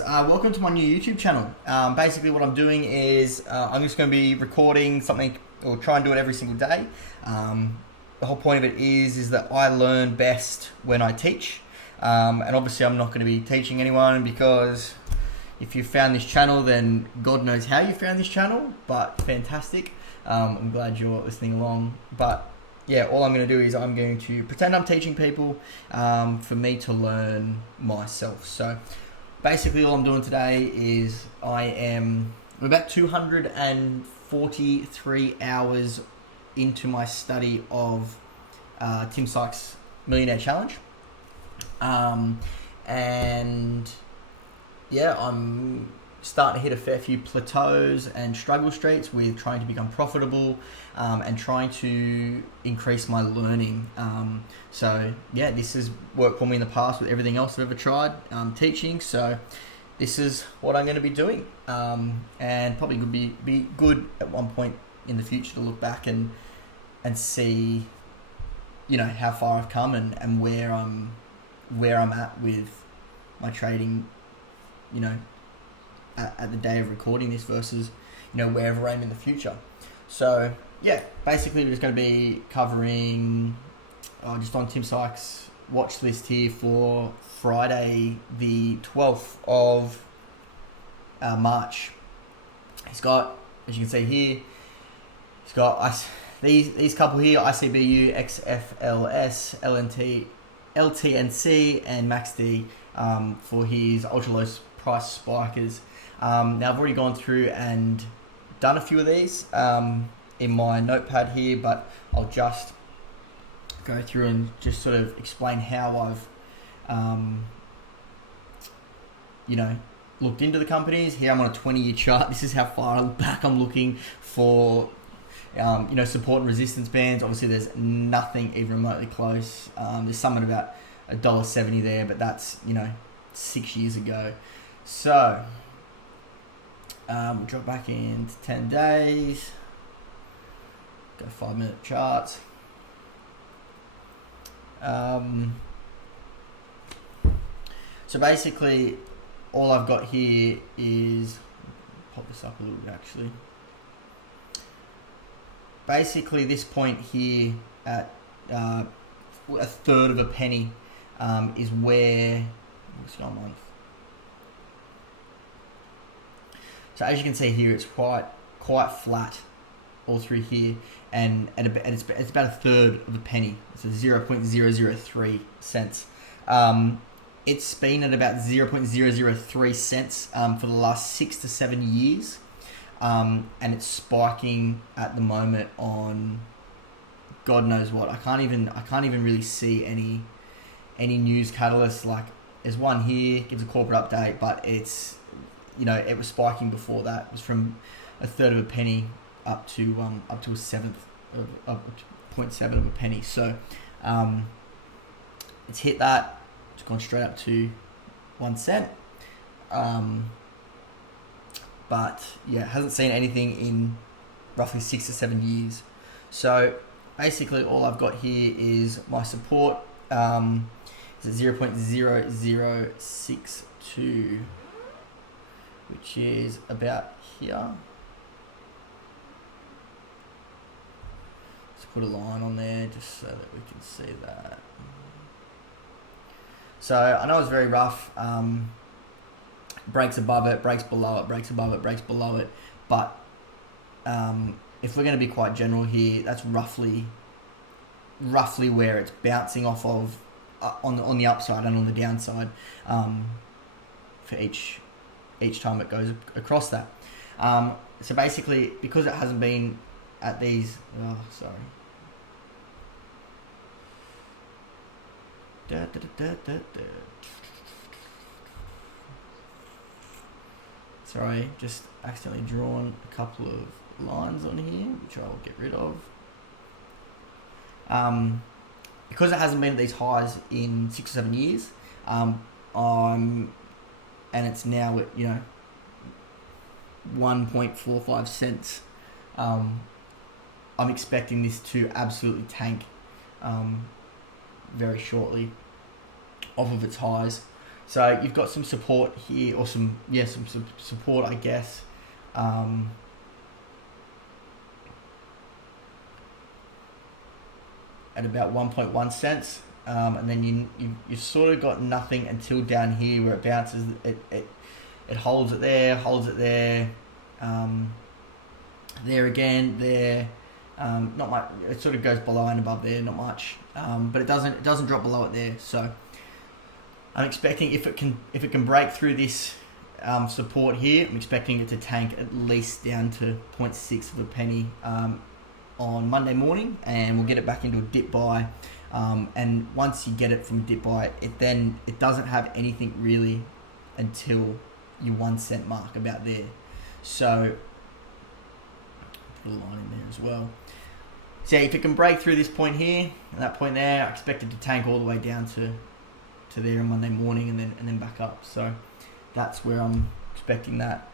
guys, welcome to my new YouTube channel. Basically what I'm doing is I'm just going to be recording something or try and do it every single day. The whole point of it is that I learn best when I teach, and obviously I'm not going to be teaching anyone, because if you found this channel then God knows how you found this channel, but fantastic. I'm glad you're listening along. But yeah, all I'm going to do is I'm going to pretend I'm teaching people for me to learn myself. So basically all I'm doing today is I'm about 243 hours into my study of Tim Sykes' Millionaire Challenge. And yeah, I'm starting to hit a fair few plateaus and struggle streets with trying to become profitable and trying to increase my learning. So yeah, this has worked for me in the past with everything else I've ever tried teaching. So this is what I'm going to be doing, and probably would be good at one point in the future to look back and see, you know, how far I've come and where I'm at with my trading, you know, at the day of recording this versus, you know, wherever I am in the future. So yeah, basically we're just going to be covering just on Tim Sykes' watch list here for Friday the 12th of March. He's got, as you can see here, he's got these couple here: ICBU, XFLS, LNT, LTNC, and MACD for his ultra low price spikers. Now I've already gone through and done a few of these in my notepad here, but I'll just go through and just sort of explain how I've you know, looked into the companies. Here I'm on a 20-year chart. This is how far back I'm looking for you know, support and resistance bands. Obviously there's nothing even remotely close. There's something about $1.70 there, but that's, you know, 6 years ago. So we'll drop back into 10 days, go 5-minute charts. So basically all I've got here is, pop this up a little bit actually. Basically this point here at a third of a penny is where, what's going on? So as you can see here, it's quite flat all through here, and it's about a third of a penny. So 0.003 cents. It's been at about 0.003 cents for the last 6 to 7 years, and it's spiking at the moment on God knows what. I can't even really see any news catalysts. Like there's one here, gives a corporate update, but it's, you know, it was spiking before that. It was from a third of a penny up to a seventh of 0.7 of a penny. So it's hit that. It's gone straight up to 1 cent. But yeah, hasn't seen anything in roughly 6 to 7 years. So basically all I've got here is my support is at 0.0062, which is about here. Let's put a line on there just so that we can see that. So I know it's very rough. Breaks above it, breaks below it, breaks above it, breaks below it. But if we're going to be quite general here, that's roughly where it's bouncing off of on the upside and on the downside for each time it goes across that. So basically, because it hasn't been at these, sorry, just accidentally drawn a couple of lines on here, which I'll get rid of. Because it hasn't been at these highs in 6 or 7 years, and it's now at, you know, 1.45 cents. I'm expecting this to absolutely tank very shortly off of its highs. So you've got some support here, or some support, I guess. At about 1.1 cents, and then you sort of got nothing until down here where it bounces. It holds it there, there again, there. Not much. It sort of goes below and above there, not much, but it doesn't drop below it there. So I'm expecting if it can break through this support here, I'm expecting it to tank at least down to 0.6 of a penny on Monday morning, and we'll get it back into a dip buy. And once you get it from a dip buy, it doesn't have anything really until your 1 cent mark about there. So put a line in there as well. So if it can break through this point here and that point there, I expect it to tank all the way down to there on Monday morning, and then back up. So that's where I'm expecting that.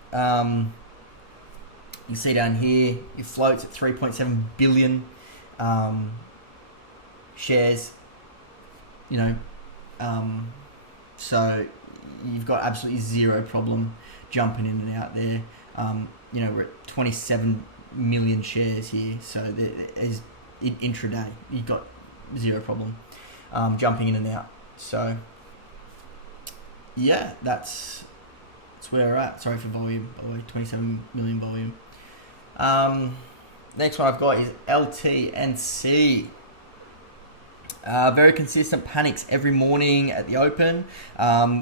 You see down here, it floats at 3.7 billion shares. So you've got absolutely zero problem jumping in and out there. We're at 27 million shares here, so there is intraday. You've got zero problem jumping in and out. So yeah, that's where we're at. Sorry for volume, by the way, 27 million volume. Next one I've got is LTNC. Very consistent, panics every morning at the open,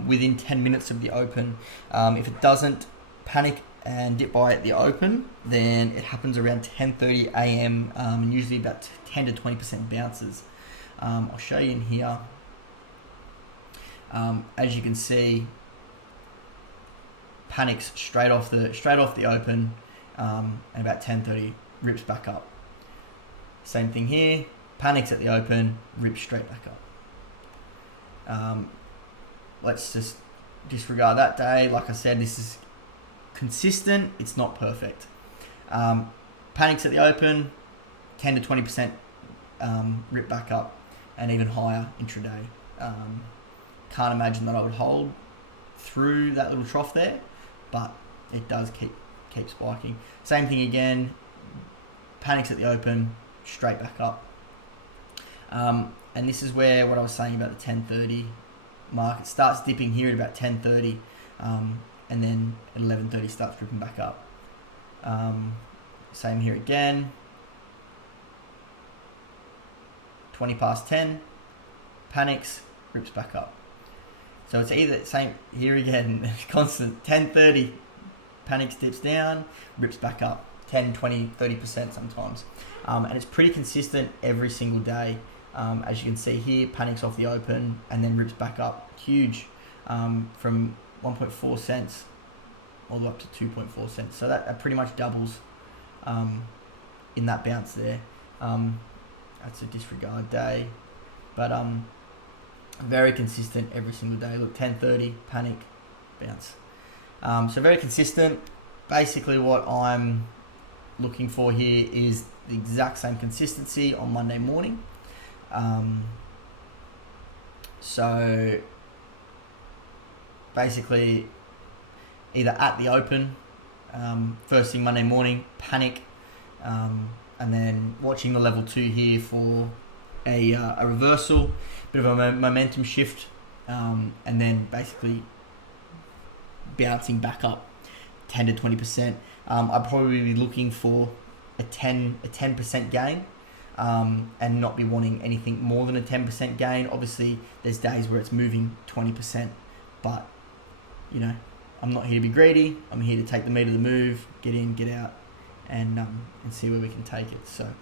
within 10 minutes of the open. If it doesn't panic and dip buy at the open, then it happens around 10:30 a.m. And usually about 10 to 20% bounces. I'll show you in here. As you can see, panics straight off the open, and about 10:30 rips back up. Same thing here, panics at the open, rips straight back up. Let's just disregard that day. Like I said, this is consistent, it's not perfect. Panics at the open, 10 to 20% rip back up, and even higher intraday. Can't imagine that I would hold through that little trough there, but it does keep spiking. Same thing again, panics at the open, straight back up. And this is where what I was saying about the 10:30 mark, it starts dipping here at about 10:30, and then at 11:30 starts ripping back up. Same here again, 20 past 10, panics, rips back up. So it's either same here again, constant, 10:30, panics, dips down, rips back up, 10, 20, 30% sometimes. And it's pretty consistent every single day. As you can see here, panics off the open and then rips back up, huge, from 1.4 cents all the way up to 2.4 cents. So that pretty much doubles in that bounce there. That's a disregard day, but very consistent every single day. Look, 10:30, panic, bounce. So very consistent. Basically what I'm looking for here is the exact same consistency on Monday morning. So basically either at the open, first thing Monday morning, panic, and then watching the level 2 here for a reversal, bit of a momentum shift, and then basically bouncing back up 10 to 20%. I'd probably be looking for a 10% gain, and not be wanting anything more than a 10% gain. Obviously, there's days where it's moving 20%, but I'm not here to be greedy. I'm here to take the meat of the move, get in, get out, and see where we can take it. So,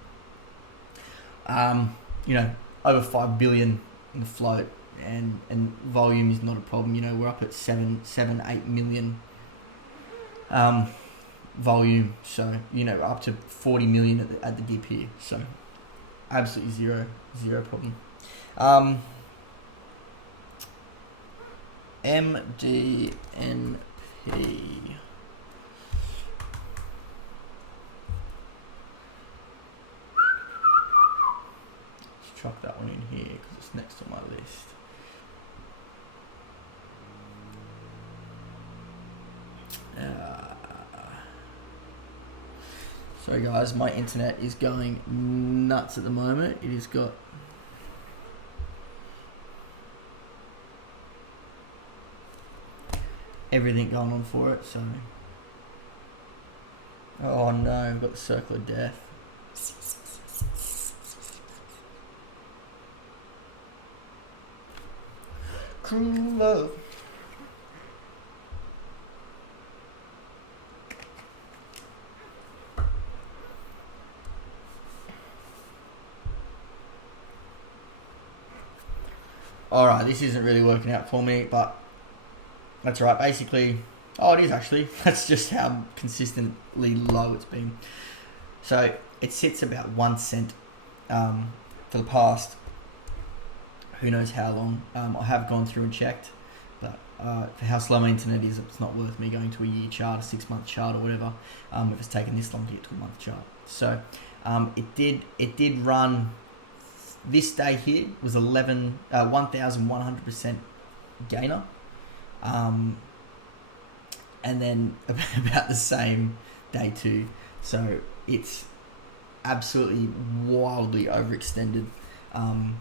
over 5 billion in the float, and volume is not a problem. We're up at 8 million volume, so up to 40 million at the dip here. So absolutely zero problem. MDNP. Let's chuck that one in here because it's next on my list. Sorry guys, my internet is going nuts at the moment. It has got everything going on for it, so. Oh no, we've got the circle of death. True love. Alright, this isn't really working out for me, but that's right. Basically, oh, it is actually. That's just how consistently low it's been. So it sits about 1 cent for the past, who knows how long. I have gone through and checked, but for how slow my internet is, it's not worth me going to a year chart, a 6-month chart, or whatever. If it's taken this long to get to a month chart. So it did run. This day here was 1,100% gainer, and then about the same day too. So it's absolutely wildly overextended, and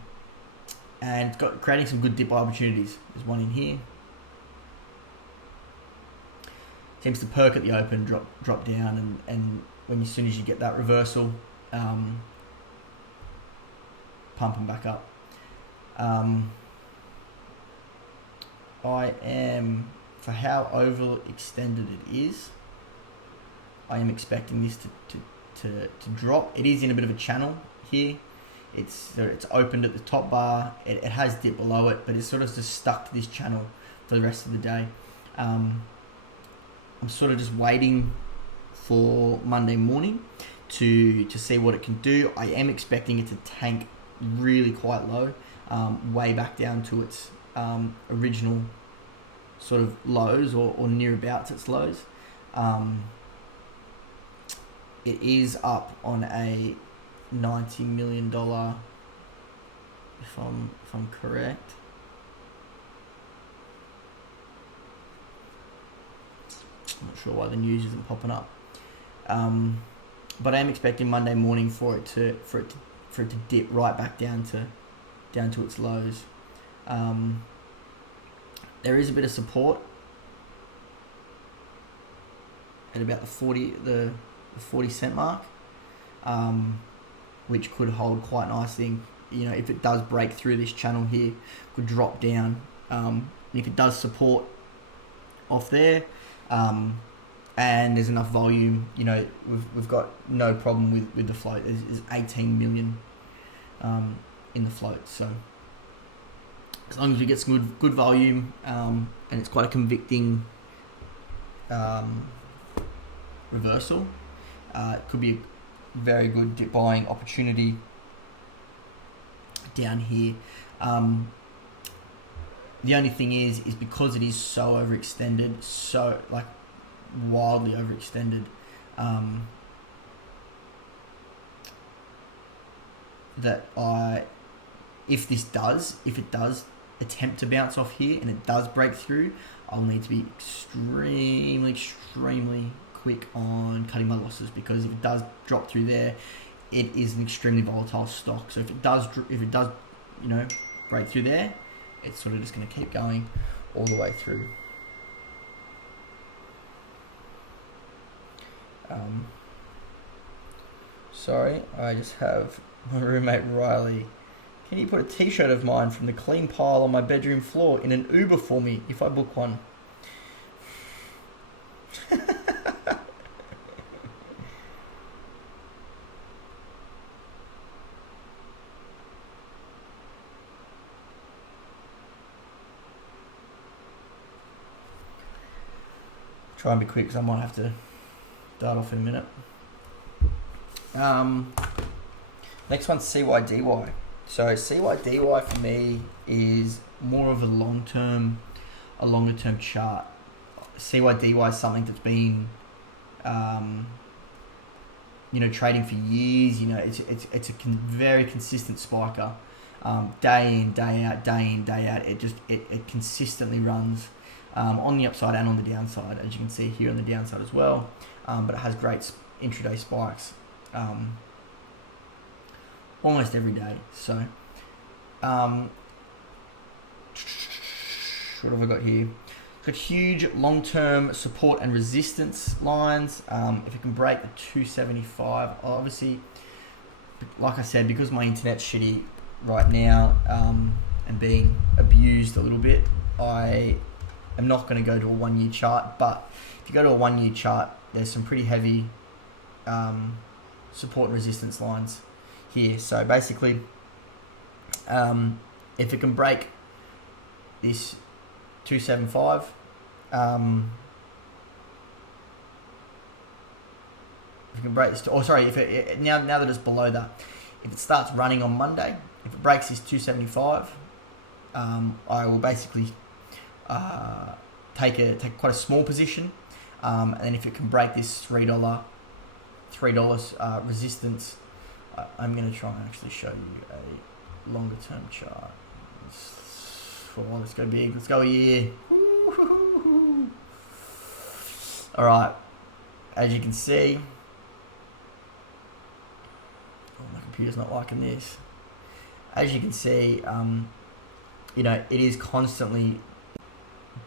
it's got creating some good dip opportunities. There's one in here. Seems to perk at the open, drop down, and when as soon as you get that reversal, pumping back up. I am, for how overextended it is, I am expecting this to drop. It is in a bit of a channel here. It's opened at the top bar. It has dipped below it, but it's sort of just stuck to this channel for the rest of the day. I'm sort of just waiting for Monday morning to see what it can do. I am expecting it to tank really quite low, way back down to its original sort of lows, or near about its lows. It is up on a $90 million, if I'm correct. I'm not sure why the news isn't popping up, but I am expecting Monday morning for it to dip right back down to its lows. There is a bit of support at about the 40 cent mark, which could hold quite nicely. You know, if it does break through this channel here, could drop down. And if it does support off there, and there's enough volume, you know, we've got no problem with the float. There's 18 million in the float, so as long as we get some good volume, and it's quite a convicting reversal, it could be a very good dip buying opportunity down here. The only thing is because it is so overextended, so like wildly overextended, that if it does attempt to bounce off here and it does break through, I'll need to be extremely quick on cutting my losses, because if it does drop through there, it is an extremely volatile stock. So if it does you know, break through there, it's sort of just going to keep going all the way through. Sorry, I just have my roommate Riley. Can you put a t-shirt of mine from the clean pile on my bedroom floor in an Uber for me if I book one? Try and be quick because I might have to start off in a minute. Next one's CYDY. So CYDY for me is more of a longer term chart. CYDY is something that's been, you know, trading for years. You know, it's a very consistent spiker, day in, day out. It consistently runs on the upside and on the downside, as you can see here on the downside as well. But it has great intraday spikes almost every day. So what have I got here? Got huge long-term support and resistance lines. If it can break the 275, obviously, like I said, because my internet's shitty right now and being abused a little bit, I am not going to go to a 1 year chart. But if you go to a 1 year chart, there's some pretty heavy support and resistance lines here. So basically, if it can break this 275, if it can break this, if it now that it's below that, if it starts running on Monday, if it breaks this 275, I will basically take quite a small position, and then if it can break this $3 resistance, I'm going to try and actually show you a longer term chart. Let's go big. Let's go a year. All right. As you can see, my computer's not liking this. As you can see, it is constantly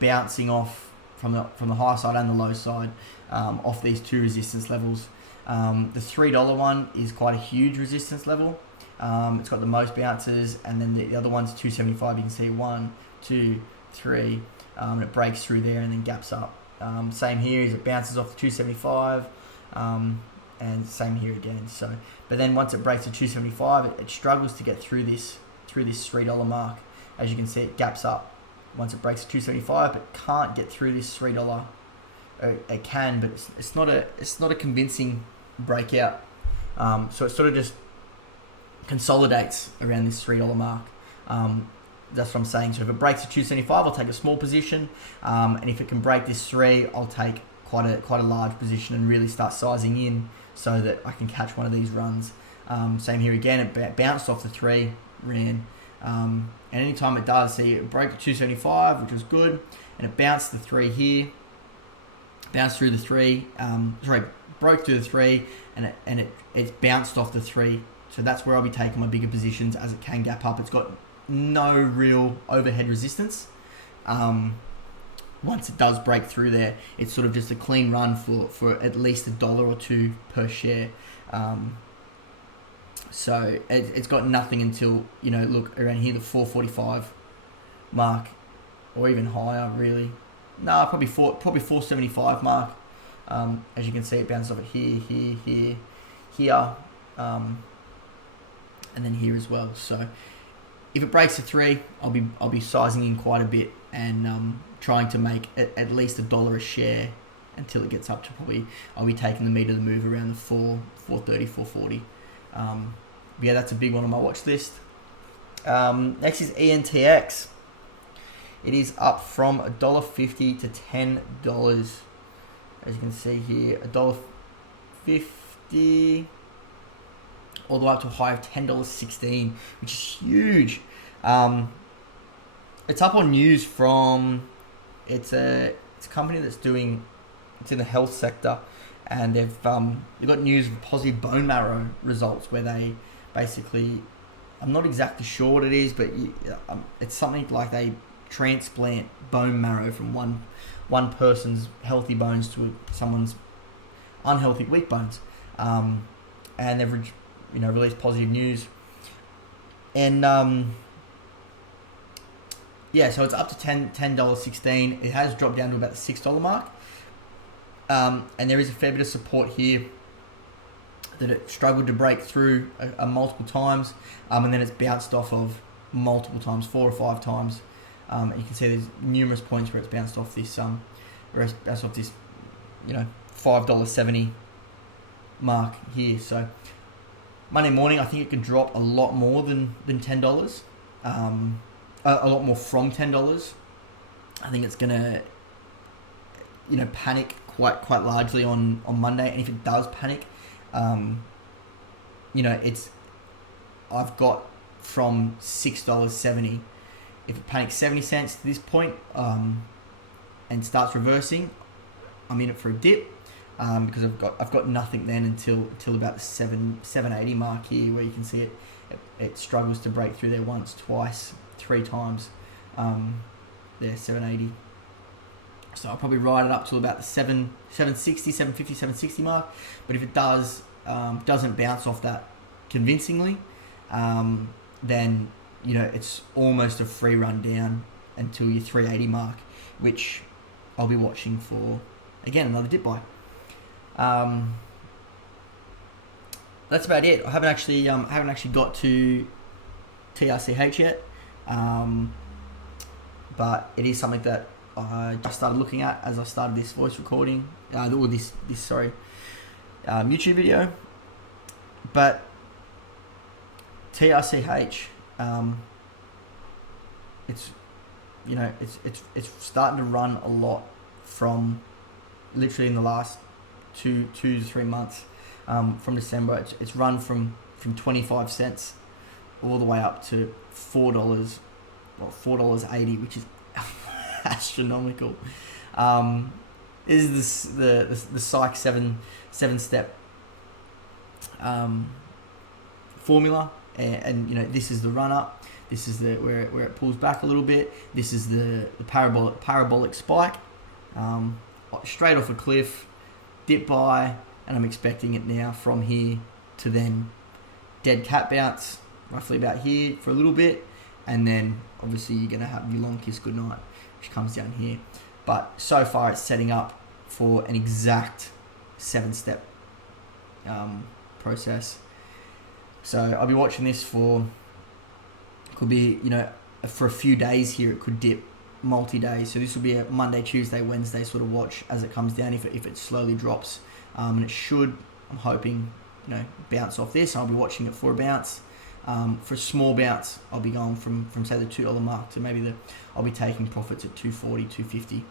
bouncing off from the high side and the low side off these two resistance levels. The $3 one is quite a huge resistance level. It's got the most bounces, and then the other one's 275. You can see 1, 2, 3, and it breaks through there and then gaps up. Same here is it bounces off the 275, and same here again. So, but then once it breaks the 275, it struggles to get through this $3 mark. As you can see, it gaps up once it breaks the 275, but can't get through this $3. It can, but it's not a convincing breakout. So it sort of just consolidates around this $3 mark. That's what I'm saying. So if it breaks the 275, I'll take a small position, and if it can break this 3, I'll take quite a large position and really start sizing in so that I can catch one of these runs. Same here again. It bounced off the 3, ran, and anytime it does, see it broke the 275, which was good, and it bounced the 3 here, bounced through the 3. Broke through the 3, and it bounced off the 3. So that's where I'll be taking my bigger positions, as it can gap up. It's got no real overhead resistance. Once it does break through there, it's sort of just a clean run for at least $1 or $2 per share. So it's got nothing until, look around here, the 445 mark, or even higher, really. No, probably 475 mark. As you can see, it bounces off it here, and then here as well. So if it breaks the 3, I'll be sizing in quite a bit and trying to make at least $1 a share until it gets up to probably, I'll be taking the meat of the move around the 430, 440. Yeah, that's a big one on my watch list. Next is ENTX. It is up from $1.50 to $10. As you can see here, $1.50 all the way up to a high of $10.16, which is huge. It's up on news from it's a company that's it's in the health sector, and they've got news of positive bone marrow results where they basically, I'm not exactly sure what it is, but it's something like they transplant bone marrow from one person's healthy bones to someone's unhealthy weak bones, and they've released positive news, and so it's up to $10.16. It has dropped down to about the $6 mark, and there is a fair bit of support here that it struggled to break through multiple times, and then it's bounced off of multiple times, 4 or 5 times. And you can see there's numerous points where it's bounced off this $5.70 mark here. So Monday morning, I think it can drop a lot more than $10, a lot more from $10. I think it's gonna, panic quite largely on Monday, and if it does panic, I've got from $6.70. If it panics 70 cents to this point, and starts reversing, I'm in it for a dip. because I've got nothing then until about the 780 mark here, where you can see it struggles to break through there once, twice, 3 times. There, 780. So I'll probably ride it up to about the 760, 750, 760 mark. But if it doesn't bounce off that convincingly, then it's almost a free run down until your 380 mark, which I'll be watching for, again, another dip buy. That's about it. I haven't actually got to TRCH yet, but it is something that I just started looking at as I started this voice recording, or this YouTube video. But TRCH, it's starting to run a lot from literally in the last 2 to 3 months. From December, it's run from 25 cents all the way up to $4, or $4.80, which is astronomical. This is the Psych 7-step formula, and this is the run up. This is where it pulls back a little bit. This is the parabolic spike, straight off a cliff, dip buy, and I'm expecting it now from here to then dead cat bounce, roughly about here for a little bit, and then obviously you're gonna have your long kiss goodnight, which comes down here. But so far it's setting up for an exact 7-step process. So I'll be watching this for, could be, for a few days here. It could dip multi-days. So this will be a Monday, Tuesday, Wednesday sort of watch as it comes down, if it slowly drops. And it should, I'm hoping, bounce off this. I'll be watching it for a bounce. For a small bounce, I'll be going from say the $2 mark to maybe I'll be taking profits at 240, 250,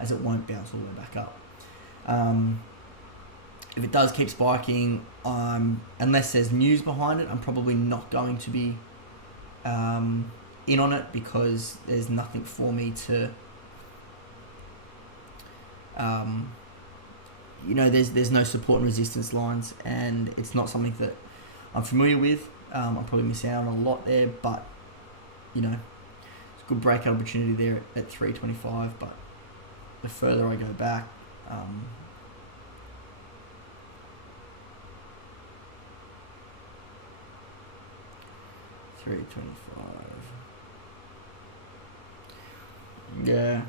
as it won't bounce all the way back up. If it does keep spiking, unless there's news behind it, I'm probably not going to be in on it, because there's nothing for me to, there's no support and resistance lines, and it's not something that I'm familiar with. I'm probably missing out on a lot there, but it's a good breakout opportunity there at 325. But the further I go back, 325. Yeah,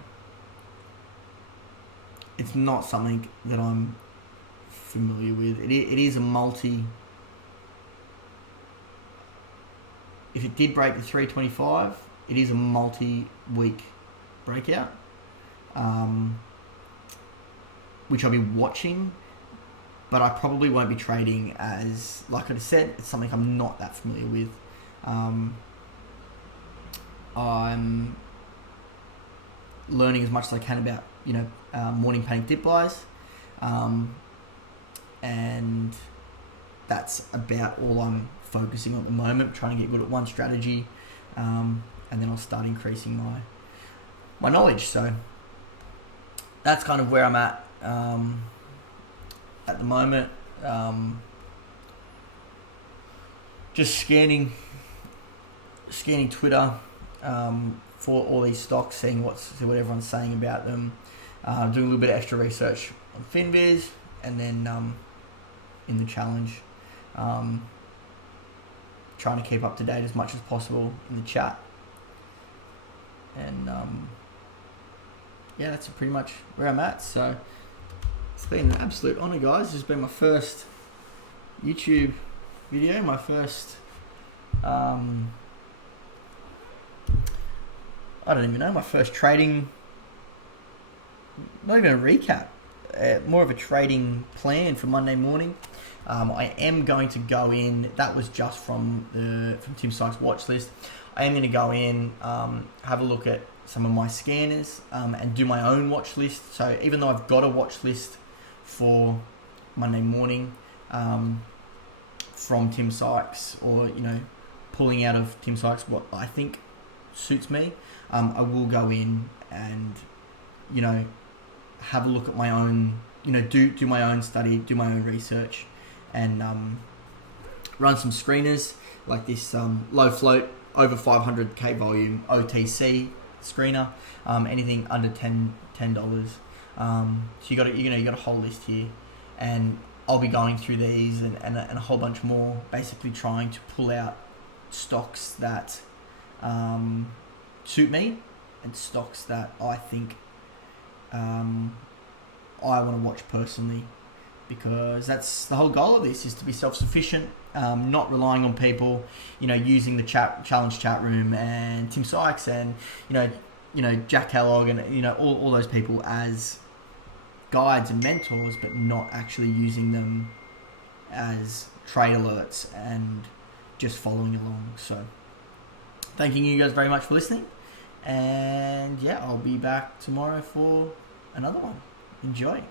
it's not something that I'm familiar with. It is a multi. If it did break the 325, it is a multi-week breakout, which I'll be watching, but I probably won't be trading, as, like I said, it's something I'm not that familiar with. I'm learning as much as I can about, morning panic dip buys, and that's about all I'm focusing on at the moment, trying to get good at one strategy, and then I'll start increasing my knowledge. So that's kind of where I'm at the moment. Just scanning Twitter for all these stocks, seeing what everyone's saying about them, doing a little bit of extra research on FinViz, and then in the challenge, trying to keep up to date as much as possible in the chat. And that's pretty much where I'm at. So it's been an absolute honour, guys. This has been my first YouTube video, my first my first trading, not even a recap, more of a trading plan for Monday morning. I am going to go in, that was just from Tim Sykes' watch list. I am going to go in, have a look at some of my scanners, and do my own watch list. So even though I've got a watch list for Monday morning from Tim Sykes, or pulling out of Tim Sykes what I think suits me, I will go in and have a look at my own, do my own study, do my own research, and run some screeners like this low float over 500k volume OTC screener, anything under $10. So you got a whole list here, and I'll be going through these and a whole bunch more, basically trying to pull out stocks that suit me and stocks that I think I want to watch personally, because that's the whole goal of this, is to be self-sufficient, not relying on people, using the challenge chat room and Tim Sykes and Jack Kellogg and all those people as guides and mentors, but not actually using them as trade alerts and just following along. So thanking you guys very much for listening, and I'll be back tomorrow for another one. Enjoy.